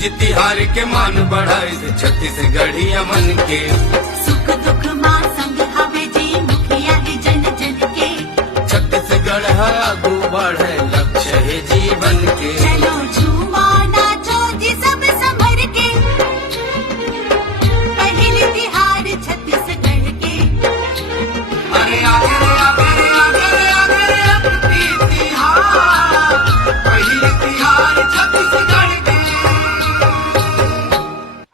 तीज तिहार के मान बढ़ाए छत्तीसगढ़िया मन के। सुख दुख माँ संग हवे जी मुखिया है जन जन के। छत्तीसगढ़ आगू बढ़े लक्ष्य है जीवन के। चलो झूमा नाचो जी सब संभर के, पहले तिहार छत्तीसगढ़ के। अरे आगे आगे आगे आगे अक्ति तिहार, पहले तिहार छत्तीसगढ़ के।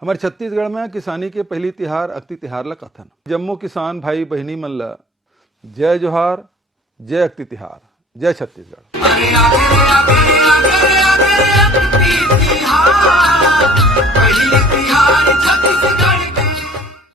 हमारे छत्तीसगढ़ में किसानी के पहली तिहार अक्ति तिहार ला कथन। जम्मो किसान भाई बहनी मन ला जय जोहार, जय अक्ति तिहार, जय छत्तीसगढ़। अरे आगे आगे आगे आगे अक्ति तिहार, पहले तिहार